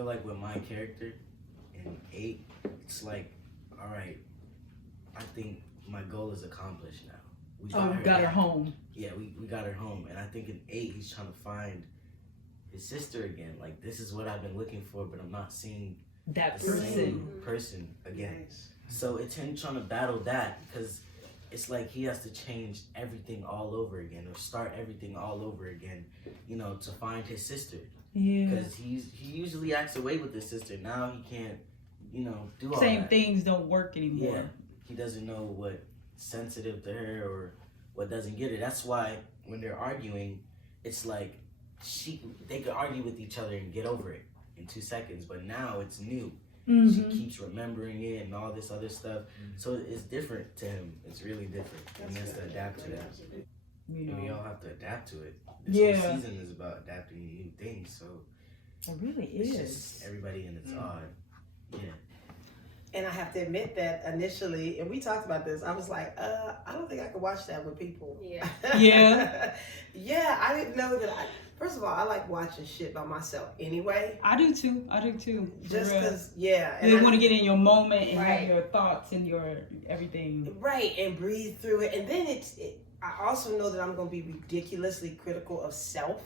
feel like with my character in 8, it's like, all right, I think my goal is accomplished now. We got her home. Yeah, we got her home. And I think in 8, he's trying to find his sister again. Like, this is what I've been looking for, but I'm not seeing that the same person again. So it's him trying to battle that, because it's like he has to change everything all over again, or start everything all over again, you know, to find his sister. Yeah. Because he usually acts away with his sister. Now he can't, you know, do all Same that. things don't work anymore. Yeah. He doesn't know what's sensitive to her or what doesn't get her. That's why when they're arguing, it's like they could argue with each other and get over it in 2 seconds. But now it's new. Mm-hmm. She keeps remembering it and all this other stuff. So it's different to him. It's really different. And he has to adapt to that. You know. And we all have to adapt to it. This whole season is about adapting to new things. So it really it's is. just everybody in its odd. Yeah. And I have to admit that initially, and we talked about this, I was like, I don't think I could watch that with people. Yeah. Yeah. Yeah, I didn't know that. First of all, I like watching shit by myself anyway. I do too. Just because, yeah. And you want to get in your moment and right. have your thoughts and your everything. Right, and breathe through it. And then I also know that I'm going to be ridiculously critical of self.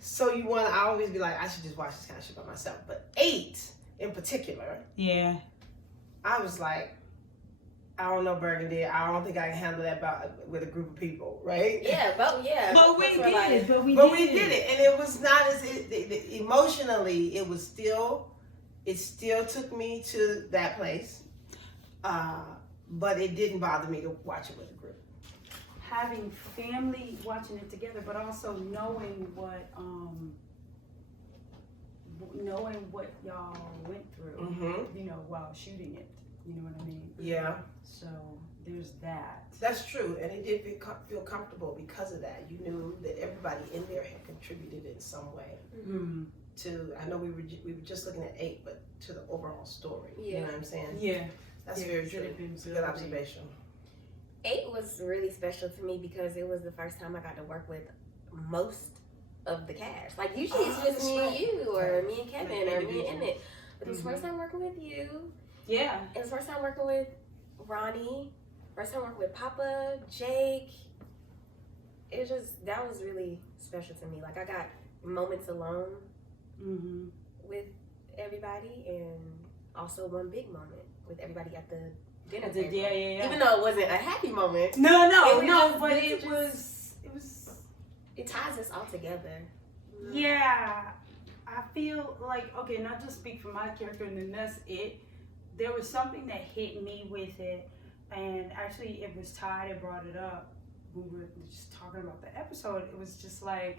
So I always be like, I should just watch this kind of shit by myself. But 8 in particular. Yeah. I was like, I don't know, Burgundy. I don't think I can handle that with a group of people, right? Yeah. But we did it. But we did it, and it was not as emotionally. It still took me to that place, but it didn't bother me to watch it with a group. Having family watching it together, but also knowing what y'all went through, Mm-hmm. you know, while shooting it. You know what I mean? Yeah. So there's that. That's true, and it did feel comfortable because of that. You knew that everybody in there had contributed in some way to. I know we were just looking at 8, but to the overall story. Yeah. You know what I'm saying? Yeah. That's very true. It's a good observation. 8 was really special to me because it was the first time I got to work with most of the cast. Like usually it's just me and you, or me and Kevin, or me and Emmett. But it was the first time working with you. Yeah. It was the first time working with Ronnie. First time working with Papa, Jake. That was really special to me. Like I got moments alone with everybody, and also one big moment with everybody at the dinner table. Yeah. Even though it wasn't a happy moment. It ties us all together. Yeah. I feel like, okay, not just speak for my character, and then that's it. There was something that hit me with it, and actually it was Ty that brought it up. We were just talking about the episode. It was just like,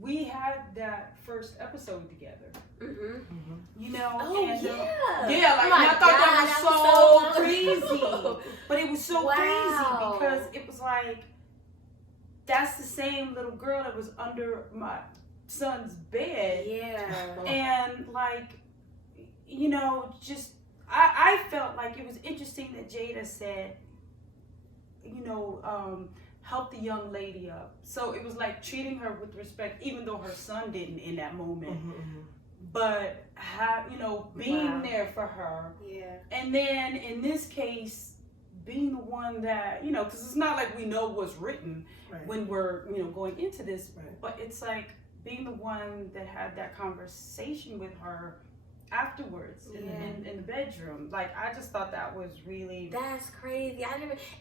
we had that first episode together. You know? Oh, and, yeah. Like, oh and I thought that was so crazy. But it was so crazy because it was like, that's the same little girl that was under my son's bed. Yeah. And like, you know, just I felt like it was interesting that Jada said, you know, help the young lady up. So it was like treating her with respect, even though her son didn't in that moment. But being there for her. Yeah. And then in this case, being the one that, you know, because it's not like we know what's written when we're, you know, going into this, but it's like being the one that had that conversation with her afterwards in the bedroom. Like, I just thought that was really... That's crazy.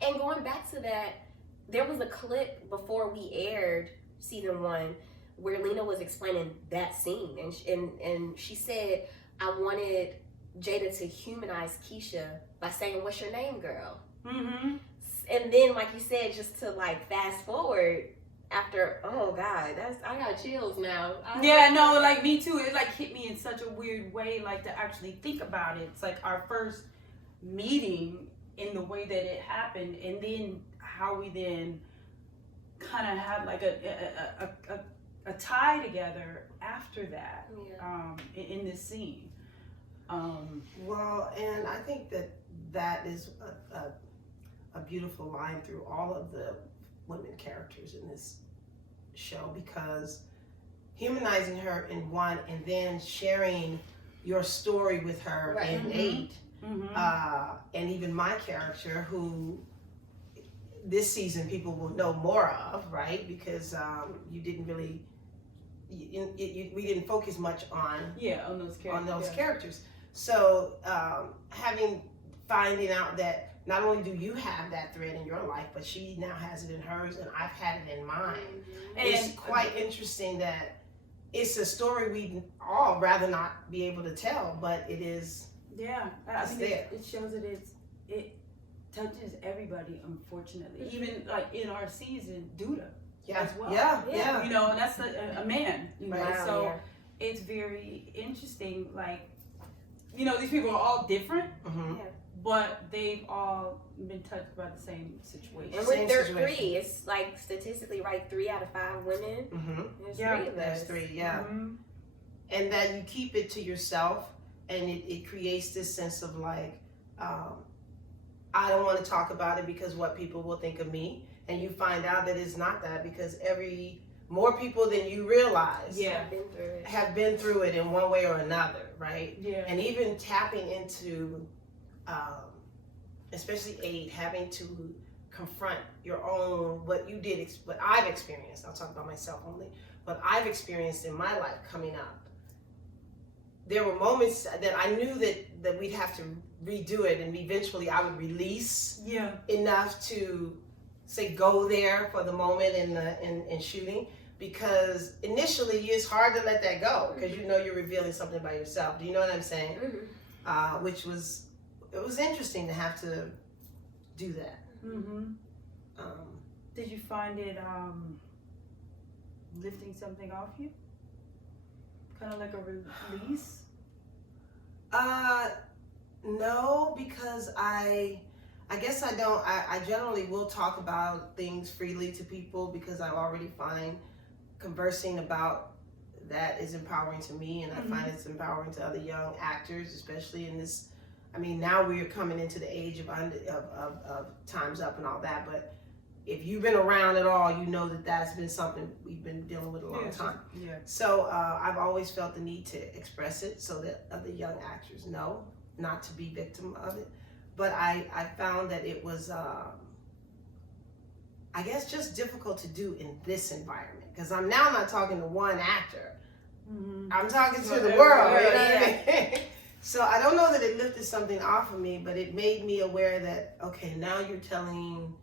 And going back to that, there was a clip before we aired season 1 where Lena was explaining that scene, and she said, I wanted Jada to humanize Keisha by saying, "What's your name, girl?" And then, like you said, just to like fast forward after, oh God, I got chills now. Like me too. It like hit me in such a weird way, like to actually think about it. It's like our first meeting in the way that it happened, and then how we then kind of had like a tie together after that in this scene. Well, and I think that is a beautiful line through all of the women characters in this show, because humanizing her in 1 and then sharing your story with her Right. in 8. And even my character, who this season people will know more of, right? Because you didn't really, we didn't focus much on on those characters. characters. So finding out that not only do you have that thread in your life, but she now has it in hers, and I've had it in mine. And It's quite interesting that it's a story we all rather not be able to tell, but it is. Yeah, I It's think there. it shows that it touches everybody, unfortunately. Even like in our season, Duda as well. Yeah. You know, and that's a man. You know, Wow, so yeah. it's very interesting. Like, you know, these people are all different, Mm-hmm. but they've all been touched by the same situation. And Same with their situation. 3, it's like statistically right, 3 out of 5 women. Mm-hmm. There's Yeah, 3 of There's us. 3, yeah. Mhm. And that you keep it to yourself, and it creates this sense of like, I don't want to talk about it because what people will think of me, and you find out that it's not that, because more people than you realize Yeah. I've been through it. have been through it in one way or another, right? Yeah. And even tapping into, especially 8, having to confront your own, what you did, what I've experienced. I'll talk about myself only. What I've experienced in my life coming up. There were moments that I knew that we'd have to redo it, and eventually I would release enough to say go there for the moment in shooting, because initially it's hard to let that go because you know you're revealing something about yourself. Do you know what I'm saying? Mm-hmm. Which was, it was interesting to have to do that. Mm-hmm. Did you find it lifting something off you? Kind of like a release? No, because I guess I don't. I generally will talk about things freely to people because I already find conversing about that is empowering to me, and I find it's empowering to other young actors, especially in this. I mean, now we're coming into the age of Time's Up and all that, but if you've been around at all, you know that that's been something we've been dealing with a long time. Yeah. So I've always felt the need to express it so that other young actors know not to be victim of it. But I found that it was, I guess, just difficult to do in this environment, because I'm now not talking to one actor. Mm-hmm. I'm talking to the everybody, world. You know what I mean? So I don't know that it lifted something off of me, but it made me aware that, okay, now you're telling.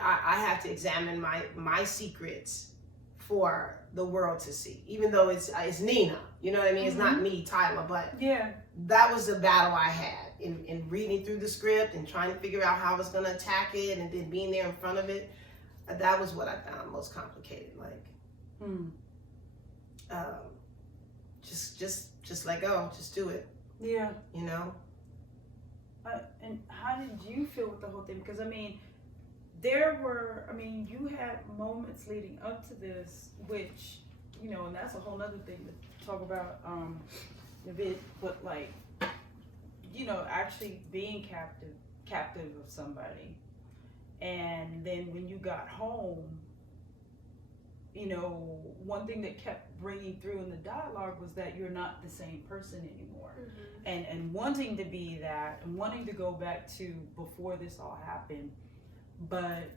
I have to examine my secrets for the world to see, even though it's Nina, you know what I mean? It's not me, Tyler, but that was the battle I had in reading through the script and trying to figure out how I was going to attack it, and then being there in front of it. That was what I found most complicated. Like, just let go, just do it. Yeah. You know. And how did you feel with the whole thing? Because I mean, you had moments leading up to this, which, you know, and that's a whole other thing to talk about a bit, but like, you know, actually being captive of somebody. And then when you got home, you know, one thing that kept bringing through in the dialogue was that you're not the same person anymore. And wanting to be that, and wanting to go back to before this all happened. But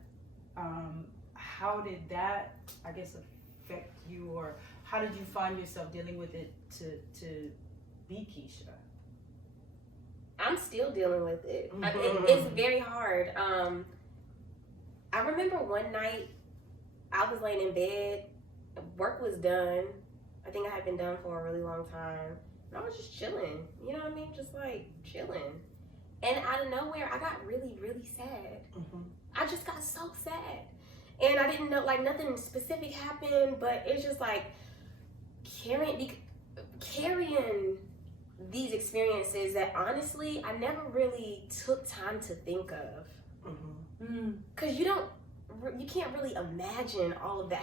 how did that, I guess, affect you, or how did you find yourself dealing with it to be Keisha? I'm still dealing with it. It's very hard. I remember one night I was laying in bed, work was done. I think I had been done for a really long time. And I was just chilling, you know what I mean? Just like chilling. And out of nowhere, I got really, really sad. I just got so sad. And I didn't know, like, nothing specific happened, but it's just like carrying these experiences that honestly I never really took time to think of. Because you can't really imagine all of that.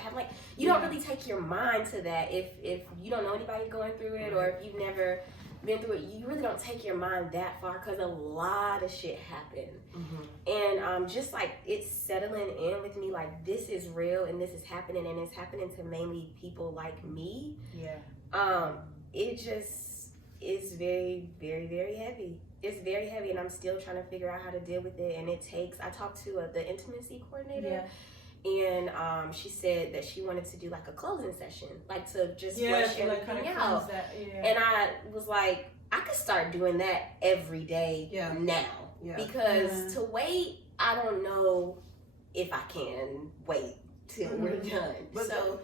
You don't really take your mind to that if you don't know anybody going through it, or if you've never been through it, you really don't take your mind that far because a lot of shit happened. Mm-hmm. And just like it's settling in with me, like this is real and this is happening, and it's happening to mainly people like me. Yeah. It just is very, very, very heavy. It's very heavy, and I'm still trying to figure out how to deal with it. And it takes, I talked to the intimacy coordinator, and she said that she wanted to do like a closing session, like to just flush everything out. And I was like, I could start doing that every day now. Because to wait, I don't know if I can wait till we're done. But so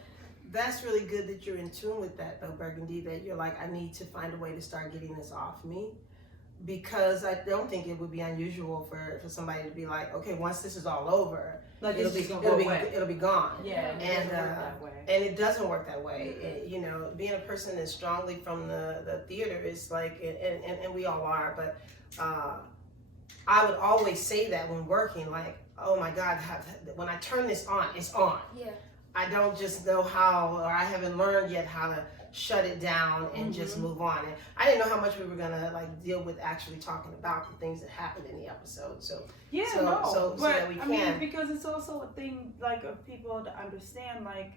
that's really good that you're in tune with that, though, Burgundy, that you're like, I need to find a way to start getting this off me. Because I don't think it would be unusual for somebody to be like, okay, once this is all over, Like it'll be gone. Yeah. And it doesn't work that way. And, you know, being a person that's strongly from the theater is like, and we all are, but I would always say that when working, like, oh my God, when I turn this on, it's on. yeah. I don't just know how, or I haven't learned yet how to shut it down and just move on. And I didn't know how much we were gonna like deal with actually talking about the things that happened in the episode. So so that we I mean, because it's also a thing like of people to understand, like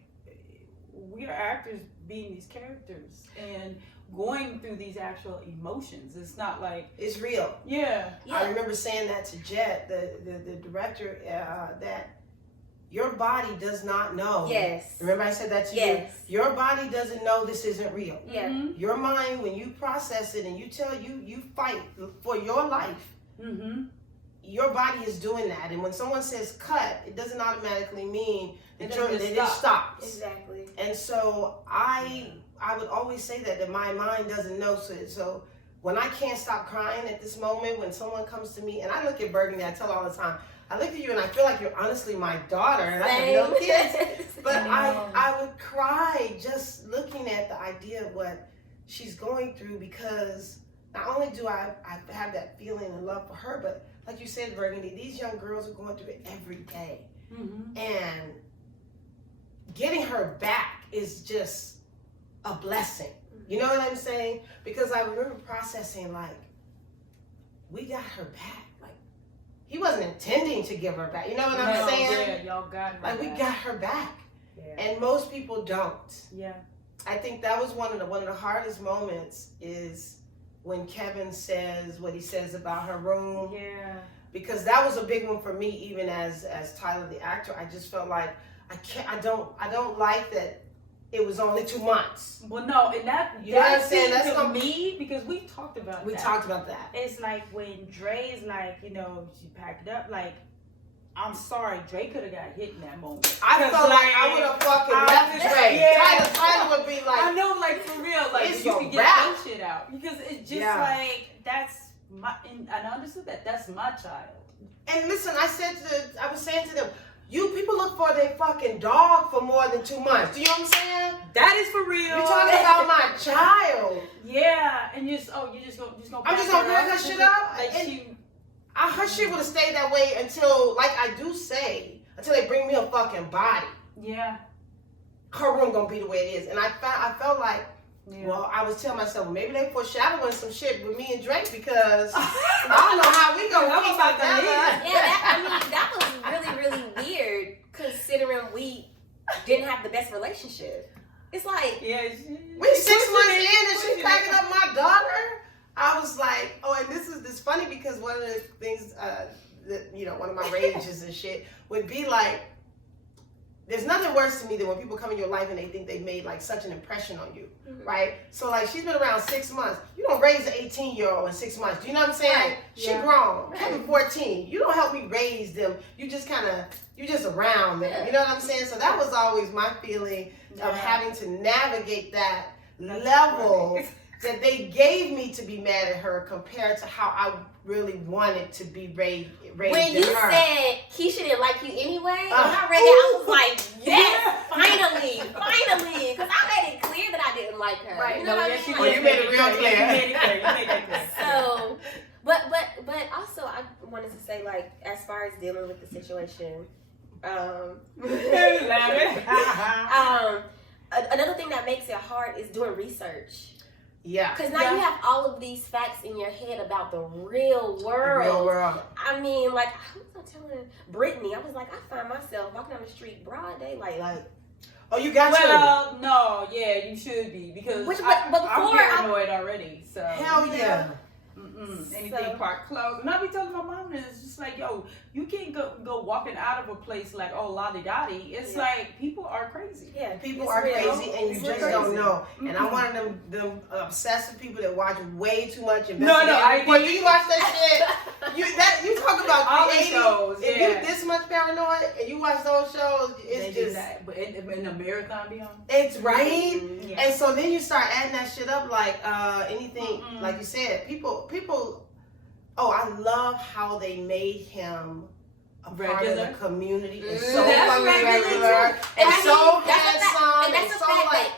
we are actors being these characters and going through these actual emotions. It's not like it's real. Yeah. I remember saying that to Jet, the director, that your body does not know. Yes. Remember I said that to you? Your body doesn't know this isn't real. Yeah. Mm-hmm. Your mind, when you process it and you tell you fight for your life, your body is doing that. And when someone says cut, it doesn't automatically mean that it stops. Exactly. And so I would always say that my mind doesn't know. So when I can't stop crying at this moment, when someone comes to me, and I look at Burgundy, I tell her all the time, I look at you and I feel like you're honestly my daughter, and I have no kids. But I would cry just looking at the idea of what she's going through, because not only do I have that feeling and love for her, but like you said, Burgundy, these young girls are going through it every day. And getting her back is just a blessing. You know what I'm saying? Because I remember processing, like, we got her back. He wasn't intending to give her back. You know what I'm saying? Yeah, y'all got her back. We got her back. Yeah. And most people don't. Yeah. I think that was one of the hardest moments is when Kevin says what he says about her room. Yeah. Because that was a big one for me, even as Tyler the actor. I just felt like I don't like that it was only 2 months. Well, no, and that you know what I'm saying? That's to me, because we talked about that. We talked about that. It's like when Dre's like, you know, she packed it up. Like, I'm sorry, Dre could have got hit in that moment. I felt like I would have fucking left Dre. Yeah. Tyler would be like, I know, like for real, like it's you your can get rap. that shit out because it's just like that's my. And I understood that that's my child. And listen, I was saying to them, you people look for their fucking dog for more than 2 months. Do you know what I'm saying? That is for real. You're talking about my child. Yeah, and you're just gonna. I'm just gonna pack her shit up. Like her shit would have stayed that way until, like I do say, until they bring me a fucking body. Yeah. Her room gonna be the way it is, and I felt like. Yeah. Well, I was telling myself, maybe they foreshadowing some shit with me and Drake, because I don't know how we gonna keep together. Yeah, that was really, really weird, considering we didn't have the best relationship. It's like, we 6 months in and she's packing up my daughter. I was like, oh, and this funny because one of the things that, you know, one of my rages and shit would be like, there's nothing worse to me than when people come in your life and they think they made like such an impression on you, right? So like she's been around 6 months. You don't raise an 18-year-old in 6 months. Do you know what I'm saying? Right. She grown. Kevin 14. You don't help me raise them. You just around them. You know what I'm saying? So that was always my feeling of having to navigate that level that they gave me to be mad at her compared to how I really wanted to be raised when you her. Said Keisha didn't like you anyway, when I read it, I was like, yes, finally, because I made it clear that I didn't like her. Right. You know what I mean? You made it real clear. You made that clear. So, but also I wanted to say, like, as far as dealing with the situation, Laughing. another thing that makes it hard is doing research. Yeah. Because now you have all of these facts in your head about the real world. The real world. I mean, like, who was I telling Brittany? I was like, I find myself walking down the street broad daylight, like. Oh, you got Well, no, yeah, you should be because but I'm before paranoid already. So Hell yeah. Anything parked closed, and I be telling my mom that it's just like, yo, you can't go walking out of a place like, oh, lolly dotty. It's like people are crazy. Yeah, People are crazy, and you just don't know. Mm-mm. And I'm one of them obsessive people that watch way too much. No, I When get you watch that shit, you talk about all the creating. shows. If Yeah. you this much paranoid and you watch those shows, They it's do just that, but in a marathon be on. it's right. Yeah. And so then you start adding that shit up, like anything, like you said, people. Oh, I love how they made him a part of the community. It's so That's fucking regular. regular. And It's so that's a fact. handsome. And that's It's a so fact like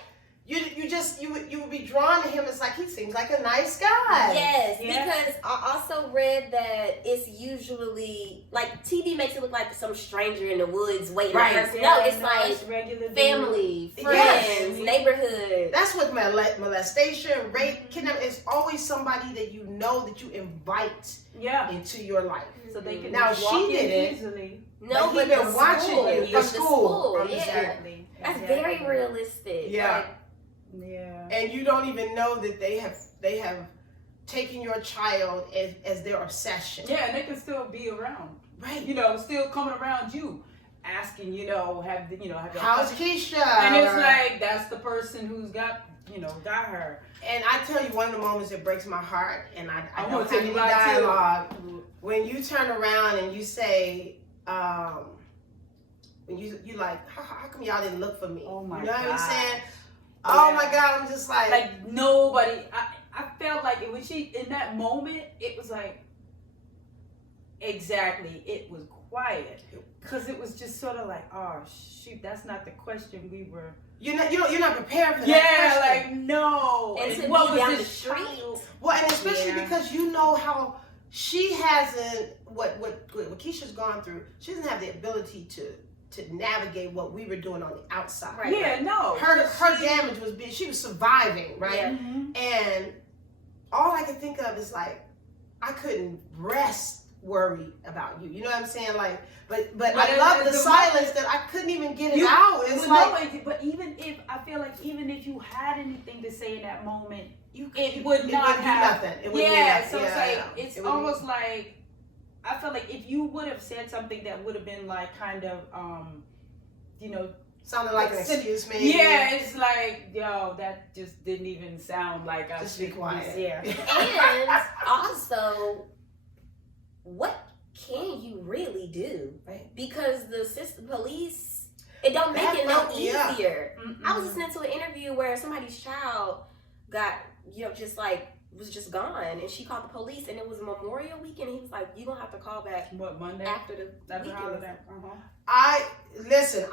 you would be drawn to him. It's like he seems like a nice guy. Yes, Yeah. because I also read that it's usually like TV makes it look like some stranger in the woods waiting Right. on her. No, it's like regular family, Yes. friends, neighborhood. That's what molestation, rape, kidnapping is always somebody that you know that you invite Yeah. into your life. So they can Now, just walk she in did it. easily. No, But but he been the watching school, you the from school. From the yeah. school. Exactly. That's very realistic. Yeah. Like, Yeah. And you don't even know that they have taken your child as their obsession. Yeah, and they can still be around. Right. You know, still coming around you, asking, have your How's Keisha? and it's like that's the person who's got her. And I tell you, one of the moments that breaks my heart, and I I'm don't gonna have tell any you mine too. dialogue, when you turn around and you say, when you like, how come y'all didn't look for me? Oh my You know what I'm God. saying? Oh my God, I'm just Like nobody. I felt like when she in that moment, it was like exactly. It was quiet because it was just sort of like, oh shoot, that's not the question we were. you're not prepared for that. Yeah, question. like no. and to what be was down the this street. child? Well, and especially Yeah. because you know how she hasn't what Keisha's gone through. She doesn't have the ability to navigate what we were doing on the outside. Right. Yeah, no. Her damage was being, she was surviving, right? Yeah. Mhm. And all I could think of is like, I couldn't rest worried about you. You know what I'm saying? Like, but I love the silence that I couldn't even get it out. It's like, but even if I feel like even if you had anything to say in that moment, it would wouldn't not do have nothing. It wouldn't do yeah. nothing. So it's Yeah, like yeah. it's It wouldn't almost like I felt like if you would have said something that would have been like kind of sounded like an excuse, maybe. yeah, it's like yo, that just didn't even sound like I Just be should quiet. Yeah. And also, what can you really do? Right. Because the police, it don't make That it no fucked me up. easier. Mm-mm. I was listening to an interview where somebody's child got, just like, was just gone. And she called the police and it was Memorial Weekend. And he was like, you gonna have to call back What Monday? after the After weekend. holiday.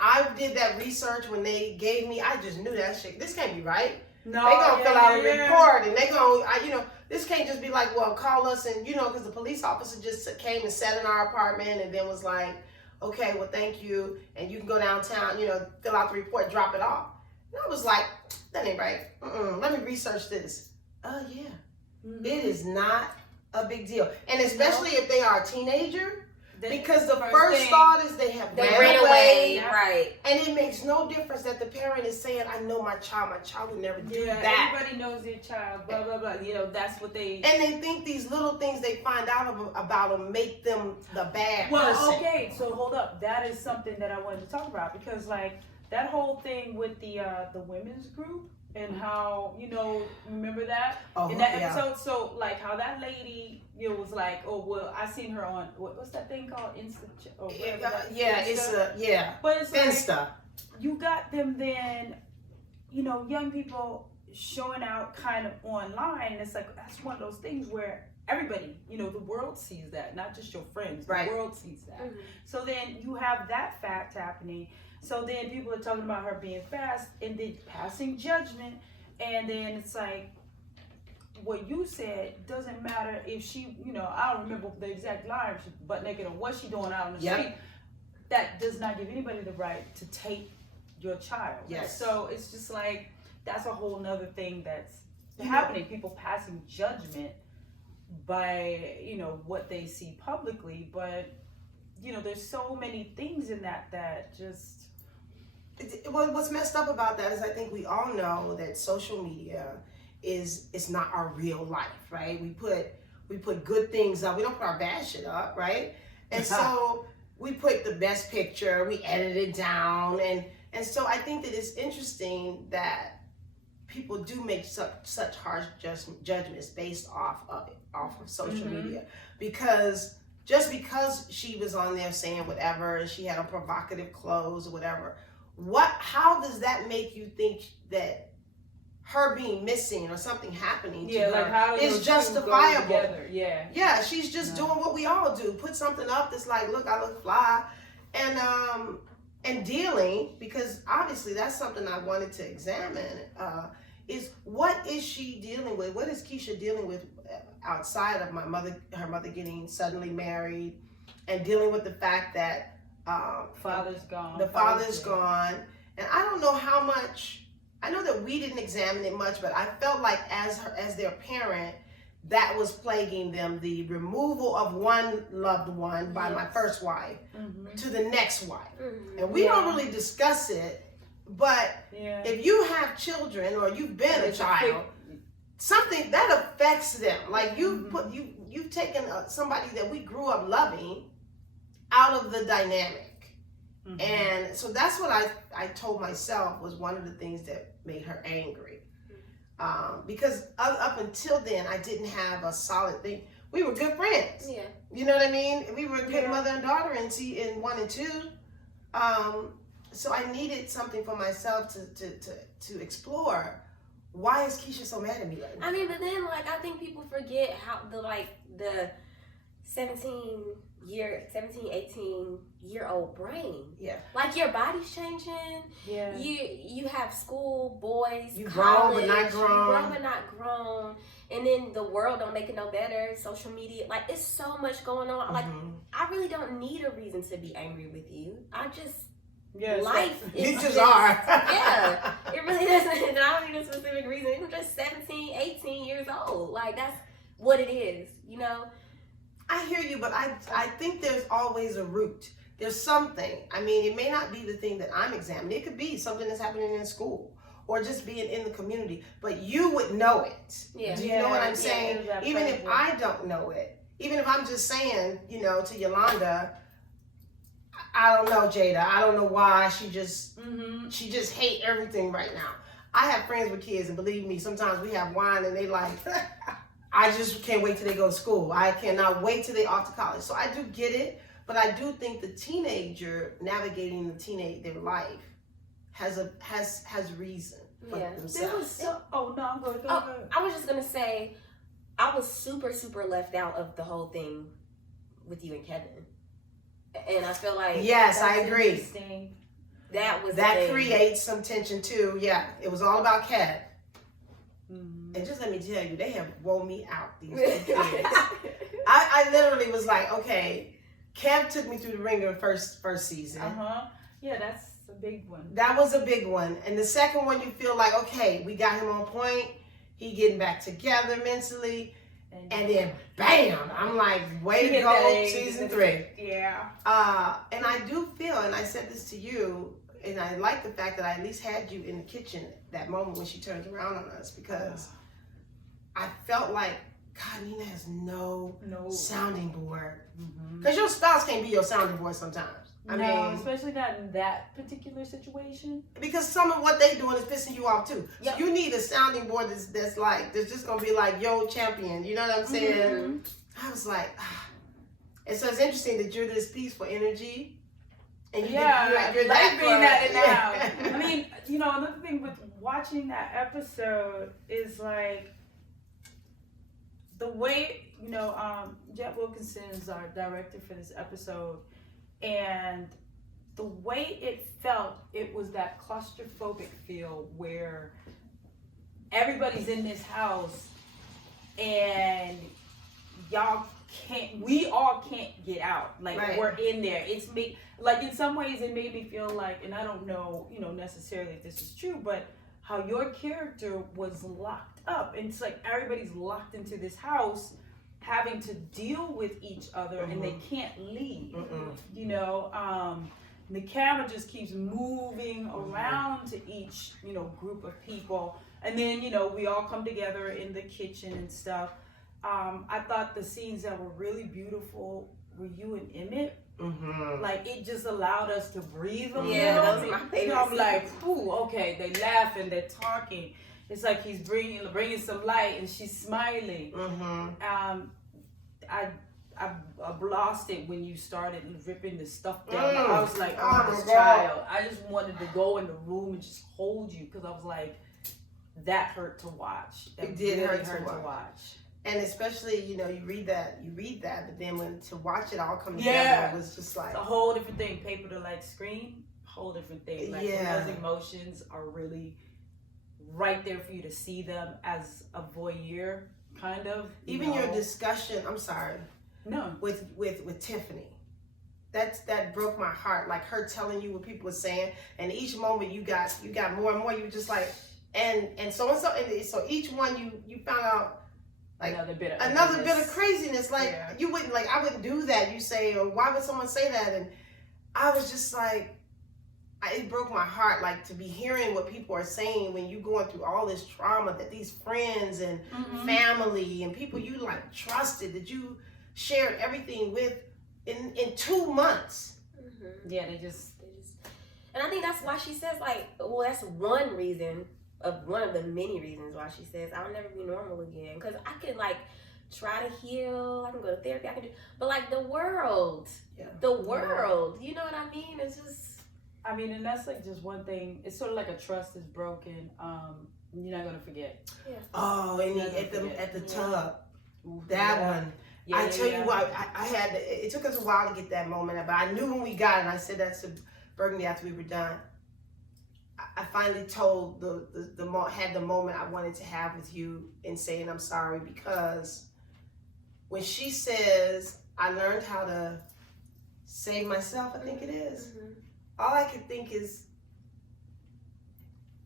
I did that research when they gave me. I just knew that shit. This can't be right. No, They gonna fill out a report, and they gonna, this can't just be like, well, call us, and because the police officer just came and sat in our apartment, and then was like, okay, well, thank you, and you can go downtown, fill out the report, drop it off. And I was like, that ain't right. Let me research this. Oh yeah, Mm-hmm. it is not a big deal, and especially if they are a teenager. Because the first first thing- thought is they have They ran ran away, Yeah. right? and it makes no difference that the parent is saying, "I know my child would never do Yeah, that." everybody knows their child. Blah blah blah. That's what they. And they think these little things they find out about them make them the bad Well, person. okay, so hold up. That is something that I wanted to talk about because, like, that whole thing with the women's group and how remember that in that episode. So, like, how that lady was like, oh well, I seen her on what's that thing called Insta? Or whatever that- Insta? But it's like, Finsta. you got them then, young people showing out kind of online. It's like that's one of those things where everybody, the world sees that, not just your friends. The Right. world sees that. Mhm. So then you have that fact happening. So then people are talking about her being fast and then passing judgment, and then it's like what you said doesn't matter if she, I don't remember the exact line, she's butt naked or what she doing out on the Yep. street. That does not give anybody the right to take your child. Yes. So it's just like that's a whole nother thing that's happening. People passing judgment by, what they see publicly. But, there's so many things in that just... Well, what's messed up about that is I think we all know that social media is not our real life, right? We put good things up. We don't put our bad shit up, right? And so we put the best picture, we edit it down, and so I think that it's interesting that people do make such harsh judgments based off of social media, because just because she was on there saying whatever and she had on provocative clothes or whatever, how does that make you think that her being missing or something happening to her is justifiable? Yeah, she's just doing what we all do. Put something up that's like, look, I look fly, and dealing, because obviously that's something I wanted to examine, is what is she dealing with? What is Keisha dealing with outside of her mother getting suddenly married, and dealing with the fact that father's gone. The father's gone. And I don't know how much, I know that we didn't examine it much, but I felt like as their parent, that was plaguing them, the removal of one loved one by my first wife to the next wife. And we don't really discuss it, but if you have children or you've been a child, something that affects them. Like you've taken somebody that we grew up loving out of the dynamic. And so that's what I told myself was one of the things that made her angry. Because up until then, I didn't have a solid thing. We were good friends. Yeah. You know what I mean? We were a good mother and daughter in 1 and 2. So I needed something for myself to explore. Why is Keisha so mad at me right now? I mean, but then I think people forget how the 17, 18-year-old brain. Yeah. Like your body's changing. Yeah. You have school, boys, you college, grown but not grown. You grown but not grown. And then the world don't make it no better. Social media, it's so much going on. Like I really don't need a reason to be angry with you. I just life is you just are. Yeah. It really doesn't. And I don't need a specific reason. I'm just 17, 18 years old. That's what it is, I hear you, but I think there's always a root. There's something. I mean, it may not be the thing that I'm examining. It could be something that's happening in school or just being in the community, but you would know it. Yeah. Do you know what I'm saying? Even if I don't know it, even if I'm just saying, to Yolanda, I don't know, Jada. I don't know why she just hate everything right now. I have friends with kids, and believe me, sometimes we have wine and they like, I just can't wait till they go to school. I cannot wait till they off to college. So I do get it, but I do think the teenager navigating their life has reason for themselves. I'm going to go ahead. I was just gonna say, I was super, super left out of the whole thing with you and Kevin, and I feel like yes, I agree. That creates some tension too. Yeah, it was all about Kev. And just let me tell you, they have woe me out, these two kids. I literally was like, okay, Kev took me through the ringer first season. Yeah, that's a big one. That was a big one. And the second one, you feel like, okay, we got him on point. He getting back together mentally. And then, bam, I'm like, way to go, season 3. Yeah. And I do feel, and I said this to you, and I like the fact that I at least had you in the kitchen that moment when she turns around on us, because I felt like, God, Nina has no sounding board. Because your spouse can't be your sounding board sometimes. I mean, especially not in that particular situation. Because some of what they doing is pissing you off too. Yep. So you need a sounding board that's just gonna be like, yo, champion. You know what I'm saying? I was like, And so it's interesting that you're this peaceful energy. And you're like being that in the house. I mean, another thing with watching that episode is like the way, Jet Wilkinson is our director for this episode, and the way it felt, it was that claustrophobic feel where everybody's in this house and we all can't get out. We're in there. It's me. In some ways it made me feel like, and I don't know, necessarily if this is true, but how your character was locked up. And it's like everybody's locked into this house having to deal with each other and they can't leave. You know, the camera just keeps moving around to each, you know, group of people. And then, you know, we all come together in the kitchen and stuff. I thought the scenes that were really beautiful were you and Emmett. Like, it just allowed us to breathe a little. Yeah, those are my favorite. You know, I'm like, ooh, okay, they laughing, they're talking. It's like he's bringing some light and she's smiling. I lost it when you started ripping the stuff down. I was like, oh, this child. I just wanted to go in the room and just hold you because I was like, that hurt to watch. It did really hurt to watch. And especially, you know, you read that, but then when to watch it all come together, it was just like it's a whole different thing. Paper to like screen, whole different thing. Like those emotions are really right there for you to see them as a voyeur, kind of. Even your discussion. I'm sorry. No. With Tiffany, that broke my heart. Like her telling you what people were saying, and each moment you got more and more. You were just like, and so and so, and so each one you found out. Like another bit of craziness. Like you wouldn't, like I wouldn't do that. You say, or why would someone say that? And I was just like, it broke my heart. Like to be hearing what people are saying when you going through all this trauma that these friends and family and people you like trusted that you shared everything with in 2 months. Yeah, they just. And I think that's why she says like, well, that's one reason. Of one of the many reasons why she says I'll never be normal again, because I can like try to heal, I can go to therapy, I can do, but like the world, you know what I mean? It's just, I mean, and that's like just one thing. It's sort of like a trust is broken. You're not gonna forget. Oh, and at the tub, that one. I tell you what, I had. It took us a while to get that moment, but I knew when we got it. And I said that to Burgundy after we were done. I finally told had the moment I wanted to have with you in saying I'm sorry, because when she says I learned how to save myself, I think it is. All I can think is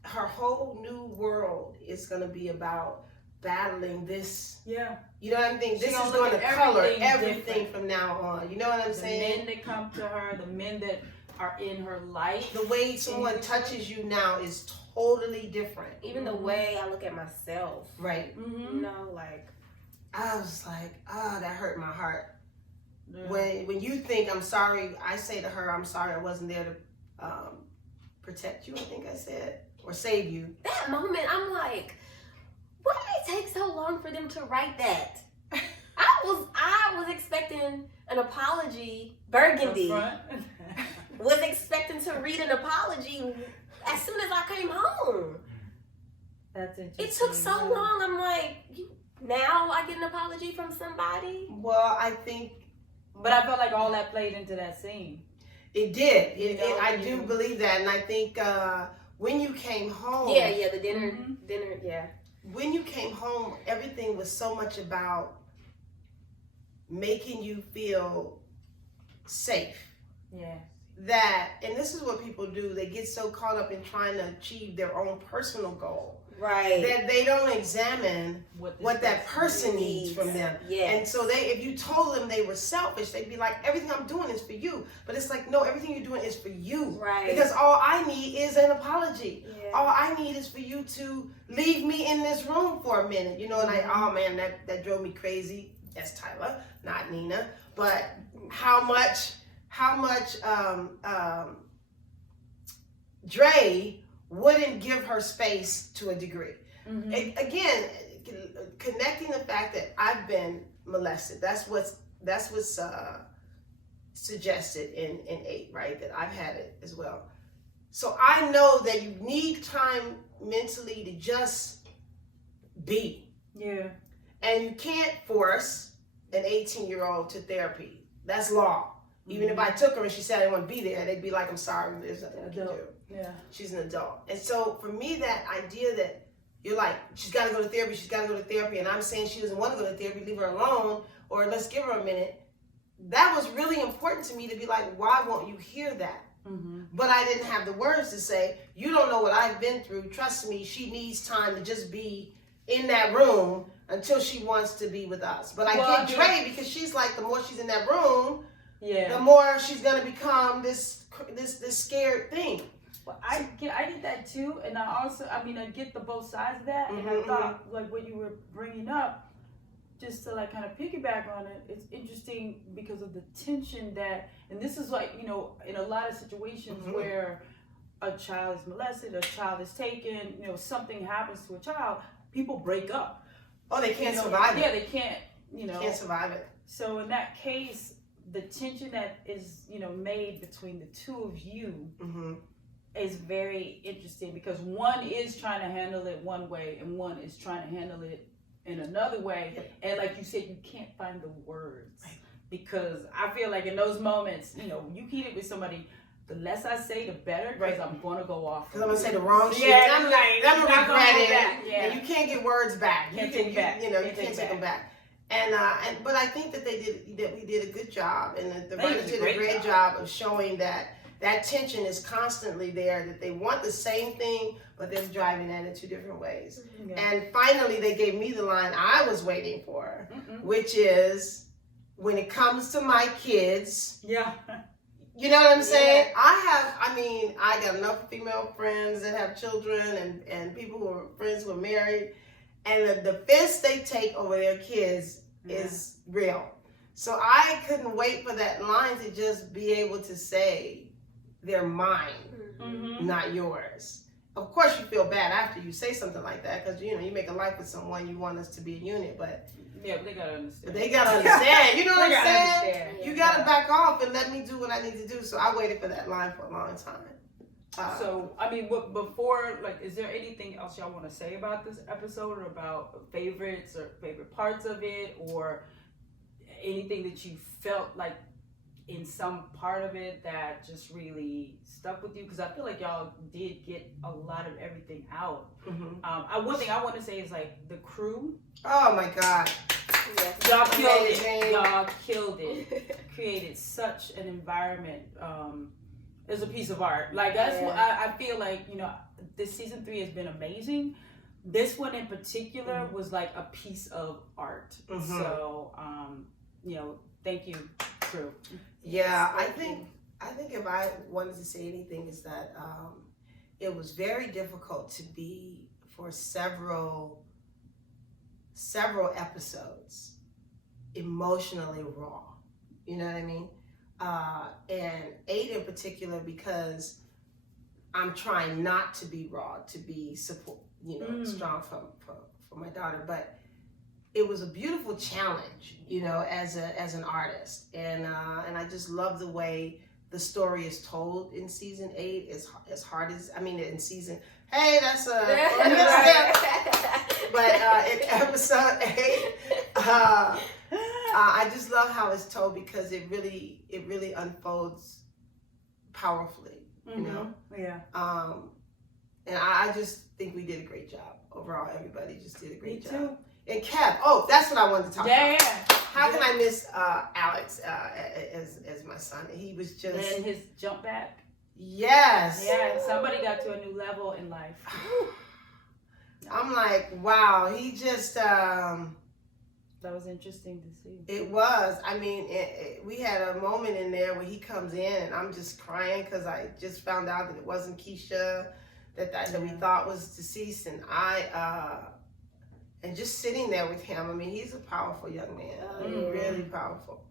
her whole new world is going to be about battling this. Yeah. You know what I'm saying? This is going to color everything from now on. You know what I'm saying? The men that come to her, the men that are in her life. The way someone touches you now is totally different. Even the way I look at myself. Right. You know, like. I was like, that hurt my heart. When you think I'm sorry, I say to her, I'm sorry I wasn't there to protect you, I think I said, or save you. That moment, I'm like, why did it take so long for them to write that? I was expecting an apology. Burgundy was expecting to read an apology as soon as I came home. That's interesting. It took so long. I'm like, now I get an apology from somebody? Well, I think... But I felt like all that played into that scene. It did. I do believe that. And I think when you came home... Yeah, the dinner, yeah. When you came home, everything was so much about making you feel safe. Yeah. That, and this is what people do, they get so caught up in trying to achieve their own personal goal. Right. That they don't examine what that person needs from them. Yes. And so if you told them they were selfish, they'd be like, everything I'm doing is for you. But it's like, no, everything you're doing is for you. Right. Because all I need is an apology. Yeah. All I need is for you to leave me in this room for a minute. You know, and oh man, that drove me crazy. That's Tyler, not Nina. But how much Dre wouldn't give her space to a degree. Again, connecting the fact that I've been molested. That's what's suggested in 8, right? That I've had it as well. So I know that you need time mentally to just be. Yeah. And you can't force an 18-year-old to therapy. That's law. Even if I took her and she said I didn't want to be there, they'd be like, I'm sorry, there's nothing we can do. Yeah. She's an adult. And so for me, that idea that you're like, she's got to go to therapy, and I'm saying she doesn't want to go to therapy, leave her alone, or let's give her a minute. That was really important to me to be like, why won't you hear that? But I didn't have the words to say, you don't know what I've been through. Trust me, she needs time to just be in that room until she wants to be with us. But I get Dre because she's like, the more she's in that room, the more she's gonna become this scared thing. Well, I get that too, and I get the both sides of that, and I thought like what you were bringing up, just to like kind of piggyback on it, it's interesting because of the tension that, and this is like, in a lot of situations where a child is molested, a child is taken, something happens to a child, people break up. Oh, they can't survive it. Yeah, they can't, Can't survive it. So in that case, the tension that is, made between the two of you is very interesting because one is trying to handle it one way and one is trying to handle it in another way. And like you said, you can't find the words because I feel like in those moments, you heated with somebody, the less I say, the better, because I'm going to go off. Because I'm going to say the wrong shit. Yeah, I'm going to regret it. Yeah. And you can't get words back. You can't take them back. But I think that we did a good job, and the writers did a great job of showing that tension is constantly there, that they want the same thing, but they're driving that in two different ways. And finally, they gave me the line I was waiting for, which is, when it comes to my kids, you know what I'm saying? I got enough female friends that have children and people who are friends who are married, and the fist they take over their kids is real. So I couldn't wait for that line to just be able to say, they're mine, not yours. Of course you feel bad after you say something like that, because you make a life with someone, you want us to be a unit, but they gotta understand. But they gotta understand. You know what I'm saying? You gotta back off and let me do what I need to do. So I waited for that line for a long time. Before, is there anything else y'all want to say about this episode, or about favorites or favorite parts of it, or anything that you felt like in some part of it that just really stuck with you? Because I feel like y'all did get a lot of everything out. One thing I want to say is the crew. Oh my God. Yes. Y'all killed it. Y'all killed it. Created such an environment. It's a piece of art. That's what I feel like, this season 3 has been amazing. This one in particular was like a piece of art. So, thank you, crew. Yeah, I think if I wanted to say anything is that it was very difficult to be for several episodes emotionally raw. You know what I mean? And 8 in particular, because I'm trying not to be raw, to be support, strong for my daughter, but it was a beautiful challenge, as an artist, and I just love the way the story is told in season 8. As hard as in season. Hey, that's a but in episode 8, I just love how it's told because it really unfolds powerfully, Yeah. And I just think we did a great job overall. Everybody just did a great job. Too. And Kev, that's what I wanted to talk about. Yeah. How can I miss Alex as my son? He was just... And his jump back. Yes. Yeah, somebody got to a new level in life. I'm like, wow, he just... That was interesting to see. It was. We had a moment in there where he comes in and I'm just crying because I just found out that it wasn't Keisha that we thought was deceased, and and just sitting there with him. He's a powerful young man. Really powerful.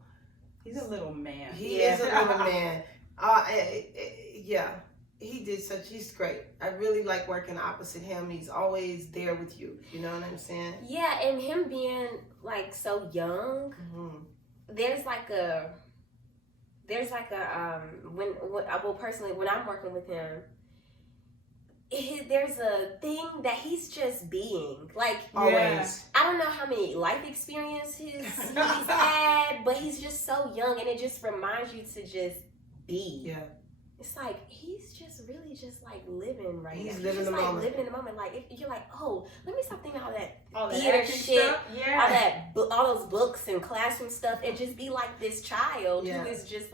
He's a little man. He is a little man. He's great. I really like working opposite him. He's always there with you. You know what I'm saying? Yeah, and him being so young, there's personally, when I'm working with him, there's a thing that he's just being always. I don't know how many life experiences he's had, but he's just so young, and it just reminds you to just be. Yeah. It's he's just really just living right now. He's living the moment. Living in the moment. If you're let me stop thinking all that the theater shit, stuff. Yeah. all those books and classroom stuff, and just be like this child who is just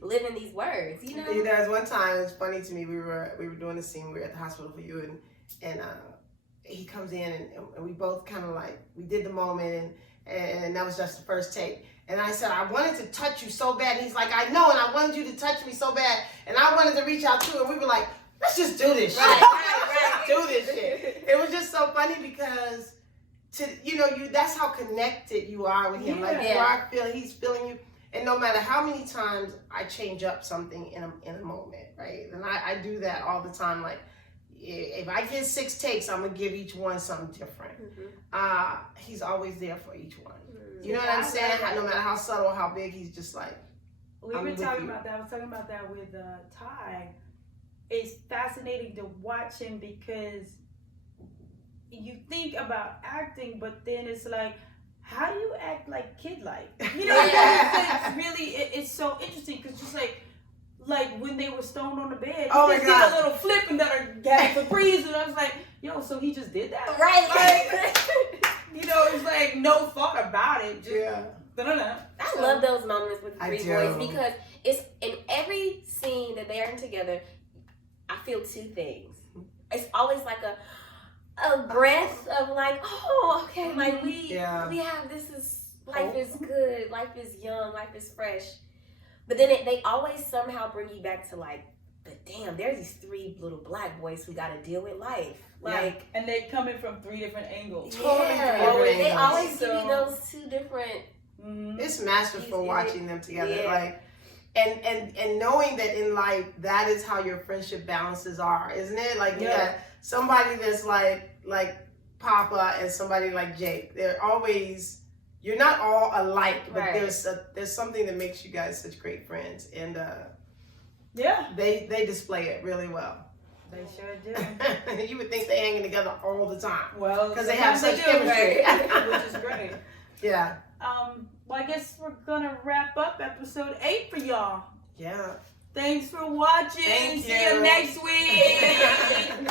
living these words, you know? There was one time, it was funny to me, we were doing a scene, we were at the hospital for you, and he comes in, and we both kind of like, we did the moment, and that was just the first take. And I said, I wanted to touch you so bad. And he's like, I know, and I wanted you to touch me so bad. And I wanted to reach out too, and we were like, let's just do this shit. Right. Do this shit. It was just so funny because, that's how connected you are with him. Like, he's feeling you. And no matter how many times I change up something in a moment, right? And I do that all the time. Like, if I get 6 takes, I'm going to give each one something different. He's always there for each one. You know what I'm saying? No matter how subtle or how big, he's just like, we were talking about that. I was talking about that with Ty. It's fascinating to watch him because you think about acting, but then it's like, how do you act like kid-like? You know, it's really, it's so interesting because just like when they were stoned on the bed, oh he my just God. did a little flip and then got a freeze, and I was like, yo, so he just did that? Right. It's like no thought about it. Just, I love those moments with the three boys because it's in every scene that they're in together, I feel 2 things. It's always like a breath of like, oh, okay, like we have life is good, life is young, life is fresh. But then they always somehow bring you back to like, but damn, there's these 3 little black boys who got to deal with life. Like, and they're coming from 3 different angles. They always give you those 2 different. It's masterful watching them together. Like, and knowing that in life, that is how your friendship balances are, isn't it? Like, you got somebody that's like Papa and somebody like Jake. They're always, you're not all alike, but there's something that makes you guys such great friends, and they display it really well. They sure do. You would think they're hanging together all the time. Well, because they have such chemistry, which is great. Yeah. Well, I guess we're gonna wrap up episode 8 for y'all. Yeah. Thanks for watching. Thank See you next week.